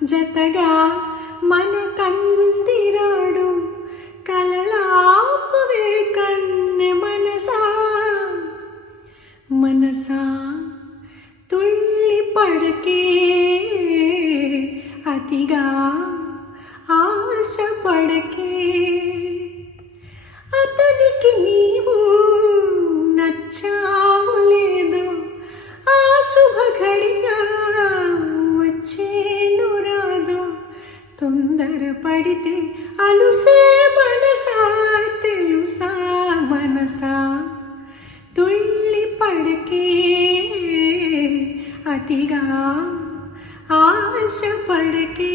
జతగా మన కందిరాడు కలలాపువే కన్నె మనసా మనసా తుళ్ళి పడకే అతిగా ఆశ పడకే అతనికి నీవు నచ్చావు లేదో ఆ శుభ ఘడియ వచ్చేను రాదో తొందర పడితే అలుసే మనసా తెలుసా మనసా తుళ్ళి పడకే అతిగా ఆశ పడకే